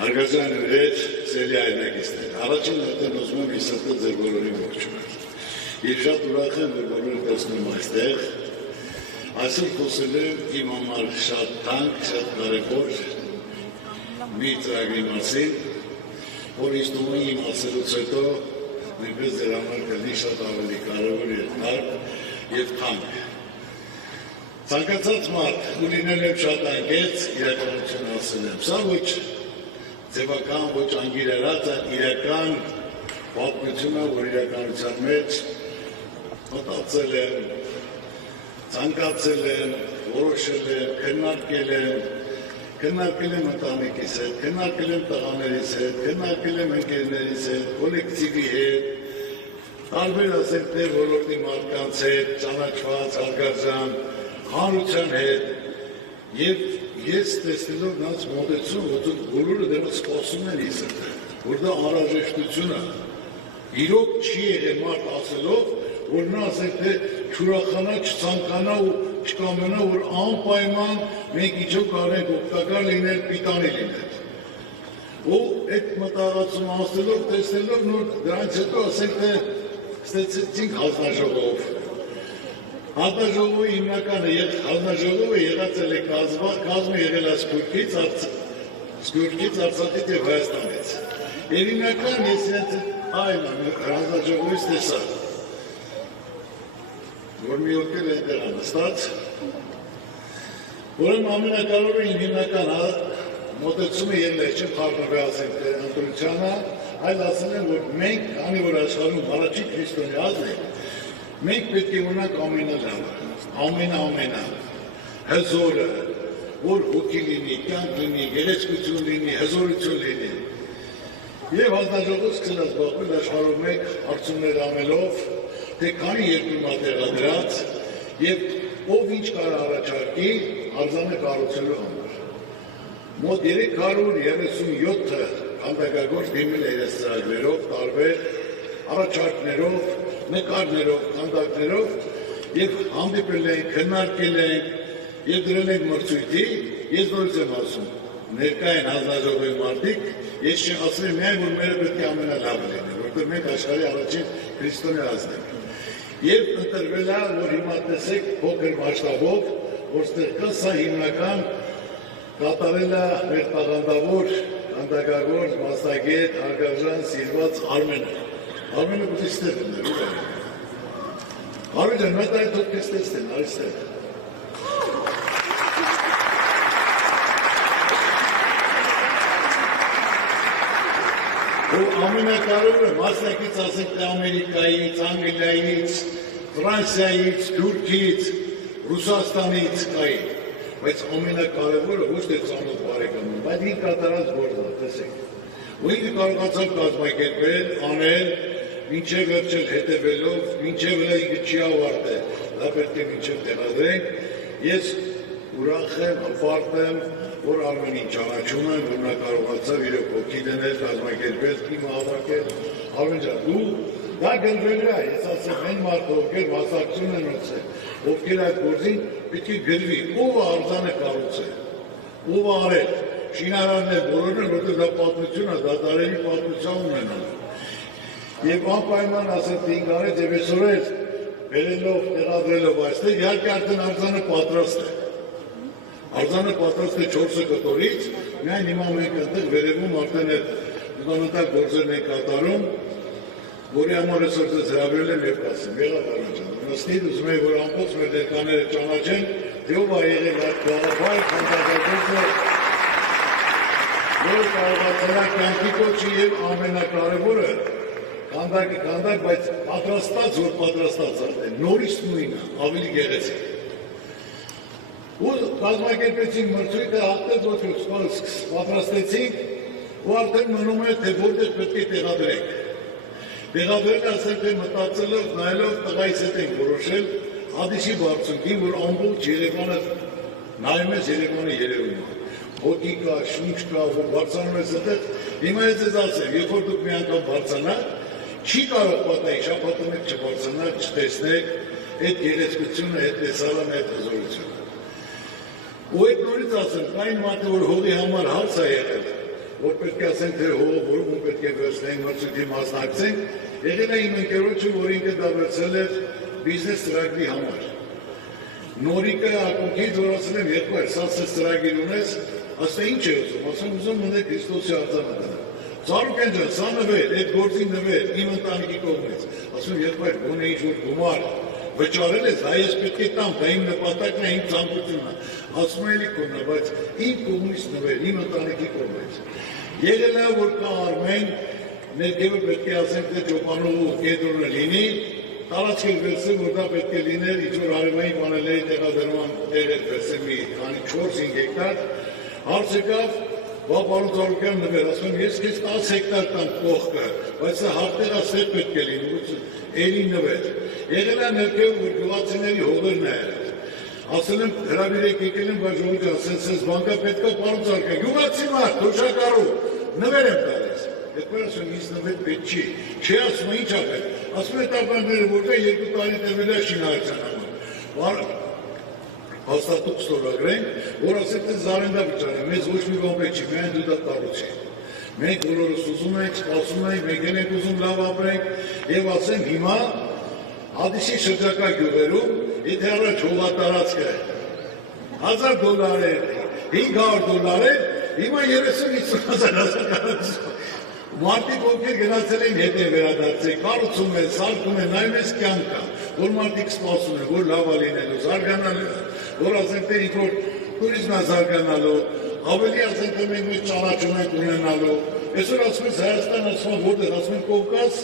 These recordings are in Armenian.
Արգազյան վեր սելի այրնակիստներ, առաջին նոտեն ուզում եմ իսատը ձեր բոլորի ողջունել։ Եվ շատ ուրախ եմ, որ բոլորը տեսնում այստեղ, այսօր խոսել եմ իմ համար շատ թանկ, շատ կարևոր մի ծրագրի մասին, որ ինձ թվում է իմ ասելուց հետո նույնպես ձեր համար կլինի շատ ավելի կարևոր եւ թանկ։ Ցանկացած մարդ ու լինել եմ շատ անկեղծ, իրականություն ասել եմ, սա ոչ ձևական, ոչ անգիրարած, իրական պատմությունը, որ իրականության մեջ մտածել եմ, ցանկացել եմ, որոշել եմ, քննարկել եմ ընտանիքիս հետ, քննարկել եմ տղաներիս հետ, քննարկել եմ ընկերներիս հետ, կոլեկտիվի հետ, տարբեր ասենք ոլորտի մարդկանց հետ, ճանաչված, հարգարժան, հանրության հետ, եւ ես տեսնելով նրանց մոտեցում, որ բոլորը դեռ սպասում են ինձ, որ դա անհրաժեշտություն է, իրոք չի եղել մարդ ասելով, որ նա ասեք թե չուրախանա, չցանկանա ու չկամենա, որ անպայման մենք իջով կարող ենք օգտակար լինել, պիտանի լինել։ Ու այդ մտահղացումը ասելով, տեսնելով նոր դրանից հետո ասենք թե ստեցեցինք հանձնաժողով։ Հանձնաժողովի հիմնականը հանձնաժողովը եղածել է կազմը եղել է Սփյուռքից, Արցախից եւ Հայաստանից։ Եվ հիմնական ես իրենց այն հանձնաժողովից տեսա, որ մի օգնել է դեռ նստած, որում ամենակարևորը հիմնական մոտեցումը ելն է չեմ խառնվել ասենք ընտրությանը, այլ ասել են, որ մենք, քանի որ աշխարհում առաջին քրիստոնյաներն ենք, մենք պետք է ունենանք ամենա հզորը, որ հոգի լինի, կյանք լինի, գեղեցկություն լինի, հզորություն լինի։ Եվ հանձնաժողովը սկսել է զբաղվել աշխարհում մեկ արդյունքներ անելով, թե քանի երկրում է տեղադրած եւ ով ինչ կարող առաջարկի արձանը կառուցելու համար։ Մոտ 337 քանդակագործ դիմել է իրենց ծրագրերով, տարբեր առաջարկներով, նկարներով, քանդակներով եւ հանդիպել են, քննարկել են եւ դրել են մրցույթի, ես նորից եմ ասում, ներկա են հանձնաժողովի մարդիկ, ես չեմ ասել միայն, որ մերը պետք է ամենալավը լինի, որտեղ մենք աշխարհի առաջին քրիստոնեացն ենք։ Եվ ընտրվել է, որ հիմա տեսեք փոքր մասշտաբով, որ ստեղ կա սա հիմնական կատարել է մեր տաղանդավոր, քանդակագործ, մասնագետ, հարգարժան, սիրված Արմենը։ Արմենը պետք է ստեղ լինել, ու՞ր է։ Արմենը մեծ այդ թող տեսնեն, այստեղ։ Ու ամենակարևորը մասնակից ասենք թե Ամերիկայից, Անգլիայից, Ֆրանսիայից, Թուրքիից, Ռուսաստանից կային, բայց ամենակարևորը ոչ թե ծանոթ բարեկամներ, բայց ինք կատարած գործը, տեսեք։ Ու ինքը կարողացավ կազմակերպել, անել, մինչև վերջել հետևելով, մինչև ինքը չի ավարտել, դա պետք է մինչև տեղադրենք, ես ուրախ եմ, հպարտ եմ, որ Արմենին ճանաչում եմ, որ նա կարողացավ իրոք հոգի դնել, կազմակերպել, թիմը հավաքել, Արմեն ջան, դու դա գրվել է, ես ասեմ, այն մարդը, ովքեր մասնակցություն են ունեցել, ովքեր այդ գործին պետք է գրվի, ով է արձանը կառուցել, ով է արել, շինարարներ բոլորն են, որտեղ դա պատմություն է, դա դարերի պատմություն ունենալ։ Եվ անպայման ասել թե ինք արեց եւ այսօր էլ վերելով, տեղադրելով այստեղ, իհարկե արդեն արձանը պատրաստ է։ Արձանը պատրաստ է 4 կտորից, միայն հիմա մենք այնտեղ վերևում արդեն այդ կանոնավոր գործերն են կատարում, որի համար այսօր ձեզ հրավիրել եմ եւ կասեմ, եղավ առաջան։ Նստիր ուզում եմ որ ամբողջ մեր ներկաները ճանաչեն, թե ով է եղել այդ գաղափար, քանդակագործը, որ կարողացել է կյանքի կոչի եւ ամենակարևորը քանդակ, բայց պատրաստած, որ պատրաստած արդեն, նորից նույնը, ավելի գեղեցիկ։ Ու կազմակերպեցինք մրցույթը, հատկեց ոտքով պատրաստեցինք, ու արդեն մնում է, թե որտեղ պետք է տեղադրենք։ Տեղադրել ասենք, թե մտածելով, նայելով տղայից հետ ենք որոշել, Ադիշի բարձունքին, որ ամբողջ Երևանը նայում ես Երևանը երևում է։ Հոտի կա, շունչ կա, որ բարձանում ես այդտեղ, հիմա ես ձեզ ասեմ, երբ որ դուք մի անգամ բարձրանաք, չի կարող պատահի, շաբաթը մեկ չբարձրանաք, չտեսնեք այդ գեղեցկությունը, այդ տեսարանը, այդ հզորությունը։ Ու այդ նորից ասեմ, կային մարդը, որ հողի համար հարց է եղել, որ պետք է ասենք, թե հողը, որում պետք է վերցնենք, մրցույթի մասնակցենք, եղել է իմ ընկերոջը, որ ինքը դա վերցրել էր բիզնես ծրագրի համար։ Նորիկը ակունքից, որ ասել եմ, երկու սա ծրագիր ունես, ասում ինչ է ուզում մնեք Քրիստոսի արձանը դնել։ Ծառուկեն ջան, սա նվեր, այդ գործի նվեր, իմ ընտանիքի կողմից, ասում երկու գոնե ինչ-որ գումար վճարել ես, հայ ես պետք է տամ, դա իմ նպատակն է, իմ ցանկությունն է, ասում էլի կողմն է, բայց իմ կողմից նվեր, իմ ընտանիքի կողմից։ Եղել է, որ կա Արմեն, ներքևը պետք է ասենք, թե Ճոպանովու կեդրոնը լինի, տարածք էր վերցրել, որ դա պետք է լիներ, ինչ-որ արևային պանելների տեղադրման տեղ էր վերցրել մի 4-5 հեկտար, հարց եկավ, պարոն Ծառուկյան նվեր, ասում եմ, ես քեզ 10 հեկտար տամ կողքը, բայց սա հարկերասեր պետք է լինի, էլի նվեր։ Եղել է ներքև, որ գյուղացիների հողերն է եղել։ Ասել եմ, հրավիրեք եկել եմ, բայց ժողովուրդ ասես բանկա պետք է պարոն Ծառուկյան, գյուղացի մարդ, թոշակառու, նվեր եմ տալիս։ Հետո ասում ինձ նվեր պետք չի։ Չի ասում ինչ ապել։ Ասում է տապանները որտե 2 տարի տևել է շինարարության համար։ Հաստատուկ ստորագրենք, որ ասեք թե զարենդա վճարենք, մեզ ոչ մի բան պետք չի, միայն դու դա կառուցի։ Մենք բոլորս ուզում ենք, սպասում ենք, մենք ենք ուզում լավ ապրենք եւ ասենք հիմա Հադիսի շրջակա գյուղերում, եթե առաջ հողատարածքը $1000 է, $500 է, հիմա 30-50 հազար մարդիկ ովքեր գնացել են հետ են վերադարձել, կառուցում են, սարքում են, նայում ես կյանքը, որ մարդիկ սպասում են, որ լավ է լինելու, զարգանալու, որ ասենք թե ինչ-որ տուրիզմը զարգանալու, ավելի ասենք թե մենք մեծ ճանաչում ենք ունենալու, այսօր ասում ես Հայաստան, ասում են որտեղ, ասում են Կովկաս,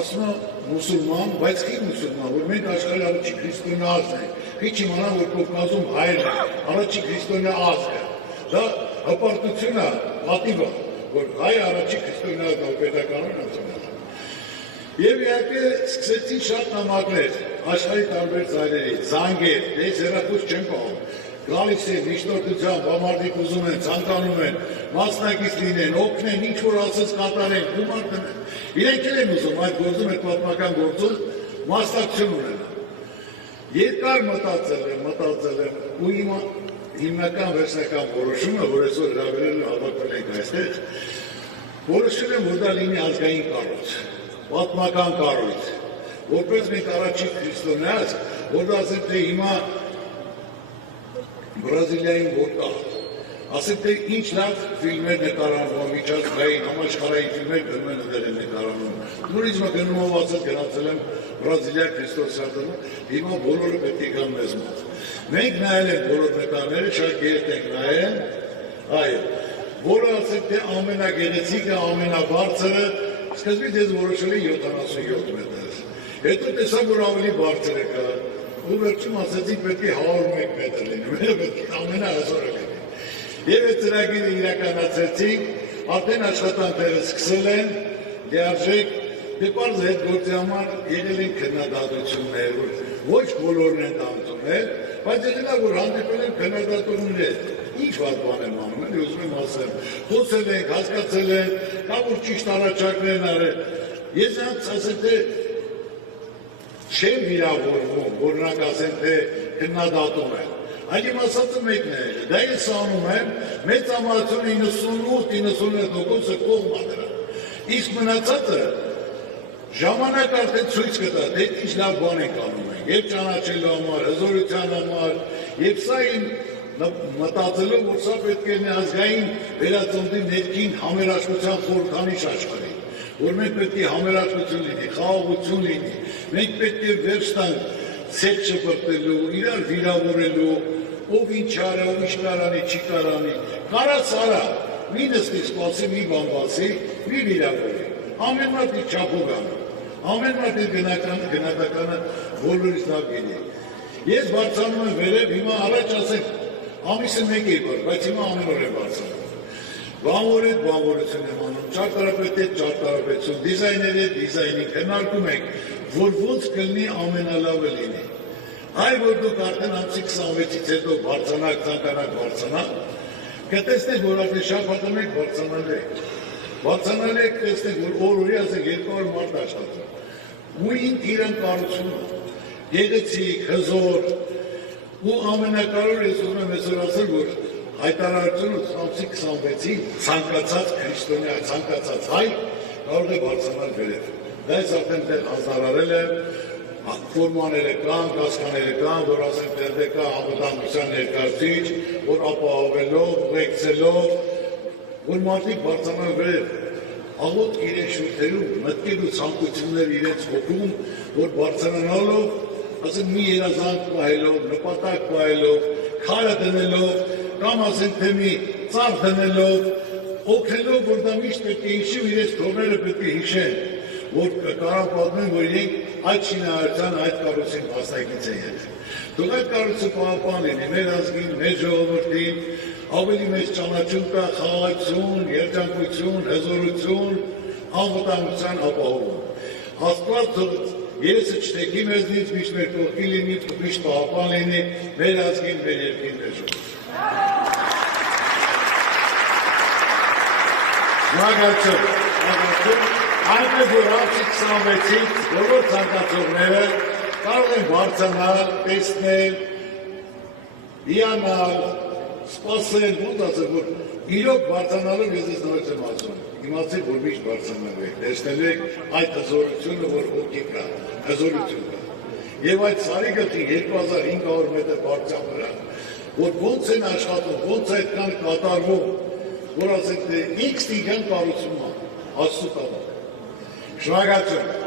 ասում են մուսուլման, բայց քիչ մուսուլման, որ մենք աշխարհի առաջի քրիստոնյա ազգն ենք, քիչ իմանան, որ Կովկասում հայերն են, առաջի քրիստոնյա ազգը, դա հպարտություն է, պատիվ է, որ հայ առաջի քրիստոնյա պետականն անցնել։ Եվ իհարկե սկսեցին շատ նամակներ աշխարհի տարբեր ծայրերից, զանգեր, դες հեռախոս չեն պահում, գալիս են միջնորդությամբ, համարդիկ ուզում են, ցանկանում են, մասնակից լինեն, օգնեն, ինչ որ ասած կատարեն, գումար տնեն։ Իրենք են ուզում այդ գործում, այդ պատմական գործում մասնակցություն ունենան։ Երկար մտածել եմ, ու հիմնական վերջնական որոշումը, որ այսօր հրավիրել հավաքվել ենք այստեղ, որոշել եմ, որ դա լինի ազգային կառույց, պատմական կառույց, որպես մենք առաջին քրիստոնյա ազգ, որ դա ասենք թե հիմա Բրազիլիային որ կա, ասենք թե ինչ լավ ֆիլմեր նկարահանվում, միջազգային, համաշխարհային ֆիլմեր գնում են դեր են նկարահանում։ Տուրիզմը գնումով ասած գնացել եմ Բրազիլիա քրիստոսյանում, հիմա բոլորը պետք է գան մեզ մոտ։ Մենք նայել ենք բոլոր նկարները, շատ գերտ ենք նայել, այո, որը ասենք թե ամենագեղեցիկը, ամենաբարձրը, սկզբից ես որոշել եմ 77 մետր։ Հետո տեսա, որ ավելի բարձր է կա, ու վերջում ասեցին պետք է 101 մետր լինի, մերը պետք է ամենահզորը լինի։ Եվ այդ ծրագիրը իրականացրեցինք, արդեն աշխատանքները սկսել են, լիարժեք, դե պարզ այդ գործի համար եղել են քննադատություններ, ոչ բոլորն են ընդունել, բայց եղել է, որ հանդիպել են քննադատություններ, ինչ վատ բան եմ անում, էլի ուզում եմ ասեմ, խոսել ենք, հասկացել ենք, կա որ ճիշտ առաջարկներ են արել։ Ես նրանց ասեմ թե չեմ վիրավորվում, որ նրանք ասեն թե քննադատում են։ Այդ իմ ասածը մեկն է, դա ես անում եմ, մեծ ամրությունը 98-99% կողմ է դրան։ Իսկ մնացածը ժամանակ արդեն ցույց կտա, թե ինչ լավ բան ենք անում ենք, եւ ճանաչելու համար, հզորության համար, եւ սա իմ մտածելով, որ սա պետք է ազգային վերածննդի ներքին համերաշխության խորհրդանիշ աշխարհի, որ մենք պետք է համերաշխություն լինի, խաղաղություն լինի, մենք պետք է վերջ տանք ցետ շպրտելու, իրար վիրավորելու, ով ինչ արա, ով ինչ կարանի, չի կարանի, կարած արա, մի նստի սպասի, մի բան բացի, մի վիրավորի, ամեն մարդ իր չափով անում, ամեն մարդ իր գնահատականը բոլորից լավ գիտի։ Ես բարձրանում եմ վերև, հիմա առաջ ասենք ամիսը մեկ է բար, բայց հիմա ամեն օր եմ բարձրանում։ Բանվորություն եմ անում, ճարտարապետ հետ ճարտարապետություն, դիզայներ հետ դիզայնի, քննարկում ենք, որ ոնց կլինի ամենալավը լինի։ Այ որ դուք արդեն ամսի 26-ից հետո բարձրանաք, ցանկանաք բարձրանալ, կտեսնեք, որ արդեն շաբաթը մեկ բարձրանալ եք։ Բարձրանալ եք, տեսնեք, որ օր-օրի ասեք 200 մարդ աշխատում։ Ու ինք իրան կառուցումը, գեղեցիկ, հզոր, ու ամենակարևորը ես ուզում եմ այսօր ասել, որ հայտարարությունը ամսի 26-ին ցանկացած քրիստոնյա, ցանկացած հայ կարող է բարձրանալ վերև։ Դա ես արդեն դեռ հանձնարարել եմ, ֆորմաները կան, կասկաները կան, որ ասենք դեռ կա անվտանգության ներկայացուցիչ, որ ապահովելով, ուղեկցելով, որ մարդիկ բարձրանան վերև։ Աղոտ իրենց շուրթերում մտքեր ու ցանկություններ իրենց հոգում, որ բարձրանալով, ասենք մի երազանք պահելով, նպատակ պահելով, քարը դնելով, կամ ասենք թե մի ծառ դնելով, օգնելով, որ դա միշտ պետք է հիշի ու իրենց թողները պետք է հիշեն, որ կարող պատմեն, որ իրենք այդ շինարարության, այդ կառույցին մասնակից են եղել։ Թող այդ կառույցը պահապան լինի մեր ազգին, մեր ժողովրդին, ավելի մեծ ճանաչում կա խաղաղություն, երջանկություն, հզորություն, անվտանգության ապահովում։ Աստված թող երեսը չթեքի մեզնից, միշտ մեր կողքի լինի, միշտ պահապան լինի մեր ազգին, մեր երկրին, մեր ժողովրդին։ Շնորհակալություն։ Այնպես որ ամսի 26-ից բոլոր ցանկացողները կարող են բարձրանալ, տեսնել, հիանալ, սպասել, ոնց ասել, որ իրոք բարձրանալով ես ես նորից եմ ասում, իմացեք, որ միշտ բարձրանալու եք, տեսնելու եք այդ հզորությունը, որ հոգի կա, հզորություն կա։ Եվ այդ սարի գլխի 2500 մետր բարձրության վրա, որ ոնց են աշխատում, ոնց այդքան կատարվում, որ ասեք, X տիգան կառուցում է, Աստծո տանը։ Շնորհակալություն։